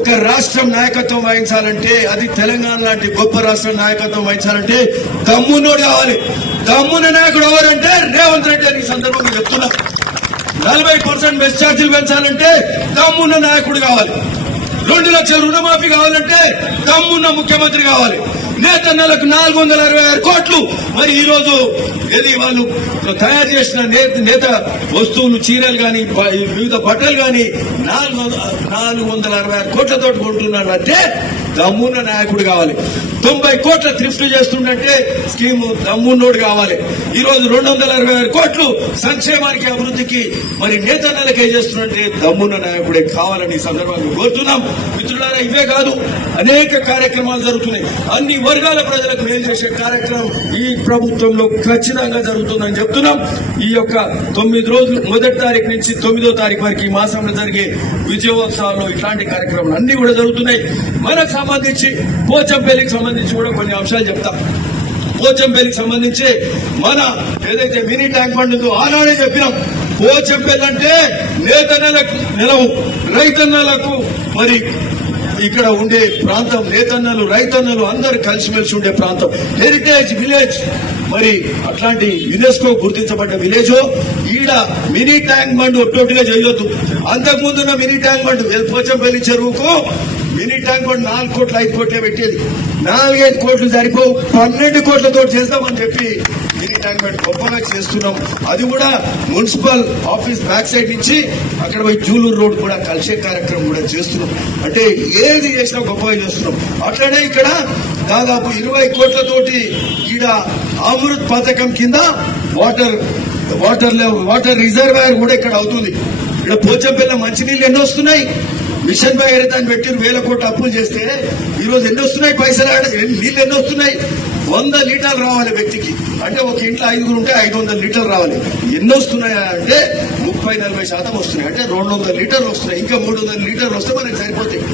ఒక రాష్ట్రం నాయకత్వం వహించాలంటే, అది తెలంగాణ లాంటి గొప్ప రాష్ట్రం నాయకత్వం వహించాలంటే దమ్మునోడు కావాలి. దమ్మున నాయకుడు ఎవరంటే రేవంత్ రెడ్డి అని సందర్భంగా చెప్తున్నా. 40% బస్ ఛార్జీలు పెంచాలంటే దమ్మున్న నాయకుడు కావాలి. 2 లక్షల రుణమాఫీ కావాలంటే దమ్మున్న ముఖ్యమంత్రి కావాలి. నేతన్నలకు 466 కోట్లు. మరి ఈ రోజు ఏది వాళ్ళు తయారు చేసిన నేత వస్తువులు, చీరలు గాని, వివిధ బట్టలు గాని 466 కోట్లతో కొంటున్నారంటే దమ్మున్న నాయకుడు కావాలి. 90 కోట్ల థ్రిఫ్ట్ చేస్తుండే స్కీమ్ దమ్మున్నోడు కావాలి. ఈ రోజు 266 కోట్లు సంక్షేమానికి, అభివృద్ధికి మరి నేతన్నలకే చేస్తుంటే దమ్మున్న నాయకుడే కావాలని సందర్భంగా కోరుతున్నాం. మిత్రులారా, ఇవే కాదు, అనేక కార్యక్రమాలు జరుగుతున్నాయి. అన్ని వర్గాల ప్రజలకు మేలు చేసే కార్యక్రమం ఈ ప్రభుత్వంలో ఖచ్చితంగా జరుగుతుందని చెప్తున్నాం. ఈ యొక్క 9 రోజులు, 1వ తారీఖు నుంచి 9వ తారీఖు వరకు ఈ మాసంలో జరిగే విజయోత్సవాల్లో ఇట్లాంటి కార్యక్రమాలు అన్ని కూడా జరుగుతున్నాయి. మనకు సంబంధించి పోచంపల్లికి సంబంధించి కూడా కొన్ని అంశాలు చెప్తాం. పోచంపల్లికి సంబంధించి మన ఏదైతే మినీ ట్యాంక్ బండ్ ఉందో ఆనాడే చెప్పినాం. పోచంపల్లి అంటే నేతన్నలకు నిలవు, రైతన్నలకు మరి ఇక్కడ ఉండే ప్రాంతం, నేతన్నలు రైతన్నలు అందరు కలిసిమెలిసి ఉండే ప్రాంతం, హెరిటేజ్ విలేజ్. మరి అట్లాంటి యునెస్కో గుర్తించబడ్డ విలేజ్. ఈడ మినీ ట్యాంక్ బండ్ ఒట్టొట్టుగా చేయొద్దు. అంతకుముందున్న మినీ ట్యాంక్ బండ్ పోచంపల్లి చెరువుకు మినీ ట్యాంక్ బండ్ 4 కోట్లు 5 కోట్లే పెట్టేది. 4-5 కోట్లు సరిపోవు, 12 కోట్లతో చేస్తామని చెప్పి మినీ ట్యాంక్ బండ్ గొప్పగా చేస్తున్నాం. అది కూడా మున్సిపల్ ఆఫీస్ బ్యాక్ సైడ్ నుంచి అక్కడ పోయి జూలూరు రోడ్ కూడా కలిసే కార్యక్రమం కూడా చేస్తున్నాం. అంటే ఏది చేసినా గొప్పగా చేస్తున్నాం. అట్లనే ఇక్కడ దాదాపు 20 కోట్లతోటి ఈడ అమృత్ పథకం కింద వాటర్ రిజర్వాయర్ కూడా ఇక్కడ అవుతుంది. ఇక్కడ పోచంపల్లి మంచినీళ్ళు ఎన్ని వస్తున్నాయి, మిషన్ భగీరథ అని పెట్టి 1000 కోట్ల అప్పులు చేస్తే ఈ రోజు ఎన్ని వస్తున్నాయి, పైసలు నీళ్ళు ఎన్ని వస్తున్నాయి. 100 లీటర్లు రావాలి వ్యక్తికి. అంటే ఒక ఇంట్లో 5 ఉంటే 500 లీటర్లు రావాలి. ఎన్ని వస్తున్నాయా అంటే 30-40% వస్తున్నాయి. అంటే 200 లీటర్లు వస్తున్నాయి. ఇంకా 300 లీటర్లు వస్తే మనకి సరిపోతాయి.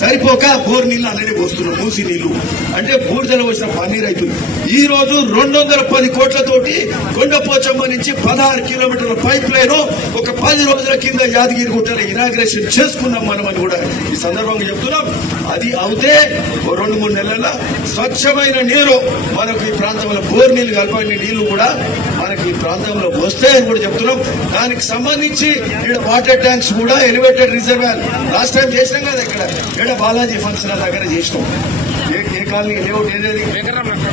సరిపోక బోర్ నీళ్లు అలానే పోస్తున్నాం, మూసి నీళ్లు. అంటే బూడిదల వచ్చిన పన్నీరు అవుతుంది. ఈ రోజు 210 కోట్లతోటి కొండపోచమ్మ నుంచి 16 కిలోమీటర్ల పైప్ లైన్ ఒక 10 రోజుల కింద యాదగిరి గుట్టలో ఇనాగ్రేషన్ చేసుకున్నాం మనం అని కూడా ఈ సందర్భంగా చెప్తున్నాం. అది అవుతే 2-3 నెలల స్వచ్ఛమైన నీరు మనకు ఈ ప్రాంతంలో బోర్ నీళ్లు కలపని నీళ్లు కూడా మనకి ఈ ప్రాంతంలో వస్తాయని కూడా చెప్తున్నాం. దానికి సంబంధించి ఇక్కడ వాటర్ ట్యాంక్స్ కూడా ఎలివేటెడ్ రిజర్వాయర్ లాస్ట్ టైం చేసినాం కదా. ఇక్కడ బాలాజీ ఫంక్షన్ దగ్గర చేసినాం. ఏ కాలనీ లేఅవుట్ ఏదేది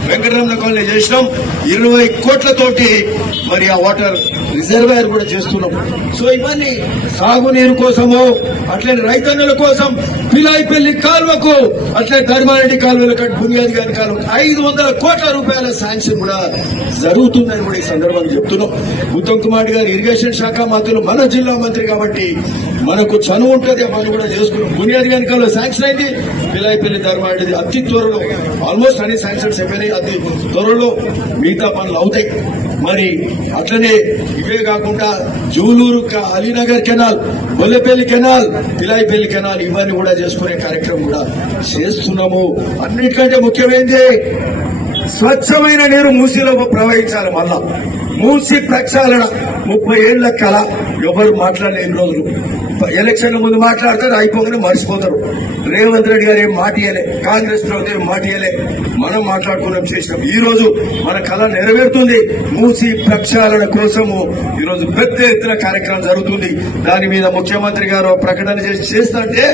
వెంకటరమణ కాలనీ చేసినాం. 20 కోట్లతోటి మరి ఆ వాటర్ రిజర్వాయర్ కూడా చేస్తున్నాం. సో ఇవన్నీ సాగునీరు కోసము, అట్లనే రైతన్నుల కోసం పిలాయిపల్లి కాలువకు, అట్లనే ధర్మారెడ్డి కాలువల కట్ బునియాది గారి కాలువకు 500 కోట్ల రూపాయల శాంక్షన్ కూడా జరుగుతుందని కూడా ఈ సందర్భంగా చెప్తున్నాం. ఉత్తమ్ కుమార్ గారు ఇరిగేషన్ శాఖ మంత్రులు, మన జిల్లా మంత్రి కాబట్టి మనకు చనువు ఉంటుంది. మనం కూడా చేసుకున్నాం. బునియాది గారి కాలువ శాంక్షన్ అయింది. పిలాయిపల్లి ధర్మారెడ్డి అతి త్వరలో ఆల్మోస్ట్ అన్ని శాంక్షన్స్ అయిపోయినాయి. అతి త్వరలో మిగతా పనులు అవుతాయి. మరి అట్లనే ఇవే కాకుండా Juluru Alinagar canal, Bollapalli canal, Pilaipalli canal ఇవన్నీ కూడా చేసుకునే కార్యక్రమం కూడా చేస్తున్నాము. అన్నిటికంటే ముఖ్యమైనది స్వచ్ఛమైన నీరు మూసీలో ప్రవహించాలి. మళ్ళా మూసీ ప్రక్షాళన 30 ఏళ్ల కళ. ఎవరు మాట్లాడలేని రోజులు. ఎలక్షన్ ముందు మాట్లాడతారు, అయిపోగానే మర్చిపోతారు. రేవంత్ రెడ్డి గారు ఏం మాట ఇయ్యలే, కాంగ్రెస్ ప్రభుత్వం ఏం మాట ఇయ్యలే. మనం మాట్లాడుకున్నాం, చేసినాం. ఈ రోజు మన కళ నెరవేరుతుంది. మూసీ ప్రక్షాళన కోసము ఈ రోజు పెద్ద ఎత్తున కార్యక్రమం జరుగుతుంది. దాని మీద ముఖ్యమంత్రి గారు ప్రకటన చేస్తుంటే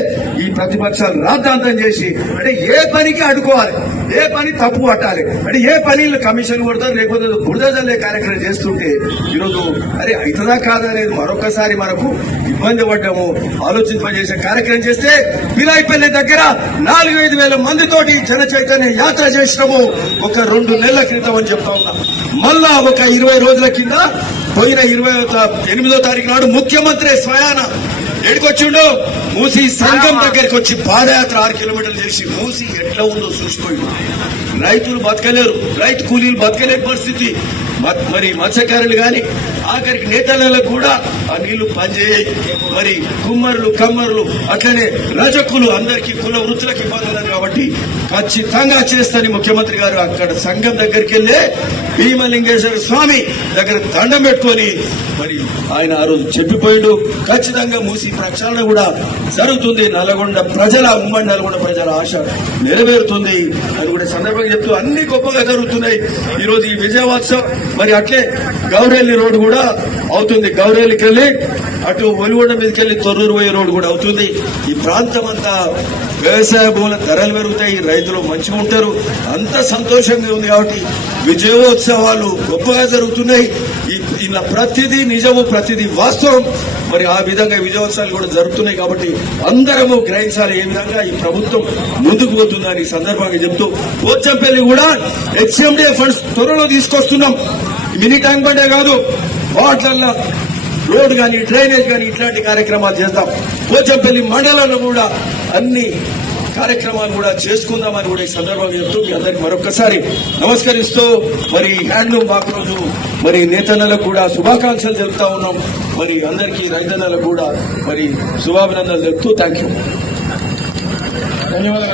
ఈ ప్రతిపక్షాలు రాద్ధాంతం చేసి, అంటే ఏ పనికి అడ్డుకోవాలి, ఏ పని తప్పు పట్టాలి, అంటే ఏ పనిలో కమిషన్ కొడతారు, లేకపోతే బురద జల్లే కార్యక్రమం చేస్తుంటే ఈరోజు అరే అవుతుందా కాదా అనేది మరొకసారి మనకు ఇబ్బంది పడ్డాము. ఆలోచింపజేసే కార్యక్రమం చేస్తే పిలాయిపల్లి దగ్గర 4-5 వేల మందితోటి జన చైతన్య యాత్ర చేసినాము ఒక 2 నెలల క్రితం అని చెప్తా ఉన్నా. మళ్ళా ఒక 20 రోజుల కింద పోయిన 28వ తారీఖు నాడు ముఖ్యమంత్రి స్వయాన ఎడికొచ్చిండు, మూసీ సంఘం దగ్గరికి వచ్చి పాదయాత్ర 6 కిలోమీటర్లు చేసి మూసీ ఎట్లా ఉందో చూసిపోయిండు. రైతులు బతకలేరు, రైతు కూలీలు బతకలేని పరిస్థితి. మరి మత్స్యకారులు గాని ఆఖరికి నేతలకు కూడా ఆ నీళ్లు పనిచేయాయి. మరి కుమ్మరులు, కమ్మరులు, అట్లనే రజకులు అందరికీ కుల వృత్తులకు ఇబ్బందులు కాబట్టి ఖచ్చితంగా చేస్తని ముఖ్యమంత్రి గారు అక్కడ సంఘం దగ్గరికి వెళ్లే భీమలింగేశ్వర స్వామి దగ్గర దండం పెట్టుకొని మరి ఆయన ఆ రోజు చెప్పిపోయిండు. ఖచ్చితంగా మూసి ప్రక్షాళన కూడా జరుగుతుంది. నల్గొండ ప్రజల ఉమ్మడి నల్గొండ ప్రజల ఆశ నెరవేరుతుంది అని కూడా సందర్భంగా చెప్తూ అన్ని గొప్పగా జరుగుతున్నాయి ఈ రోజు ఈ విజయోత్సవం. మరి అట్లే గౌరెల్లి రోడ్డు కూడా అవుతుంది. గౌరెల్లికి వెళ్ళి అటు ఒలిగొండ మీదకి వెళ్ళి తొర్రూరు పోయే రోడ్డు కూడా అవుతుంది. ఈ ప్రాంతం అంతా వ్యవసాయ భూముల ధరలు పెరుగుతాయి, రైతులు మంచిగా ఉంటారు, అంత సంతోషంగా ఉంది. కాబట్టి విజయోత్సవాలు గొప్పగా జరుగుతున్నాయి. ఇలా ప్రతిదీ నిజము, ప్రతిదీ వాస్తవం. మరి ఆ విధంగా విజయోత్సవాలు కూడా జరుగుతున్నాయి. కాబట్టి అందరము గ్రహించాలి ఏ విధంగా ఈ ప్రభుత్వం ముందుకు పోతుందని ఈ సందర్భంగా చెప్తూ పోచంపల్లి కూడా హెచ్ఎండిఏ ఫండ్స్ త్వరలో తీసుకొస్తున్నాం. మినీ ట్యాంక్ బండే కాదు, వాటిల్లో రోడ్ కానీ డ్రైనేజ్ కానీ ఇట్లాంటి కార్యక్రమాలు చేద్దాం. పోచంపల్లి మండలంలో కూడా అన్ని కార్యక్రమాలు కూడా చేసుకుందామని కూడా ఈ సందర్భంగా చెప్తూ మీ అందరికి మరొకసారి నమస్కరిస్తూ మరి హ్యాండ్లూమ్ బాక్ రోజు మరి నేతన్నలకు కూడా శుభాకాంక్షలు తెలుపుతా ఉన్నాం. మరి అందరికీ రైతన్నలకు కూడా మరి శుభాభినందనలు తెలుపుతూ థ్యాంక్ యూ. ధన్యవాదాలు.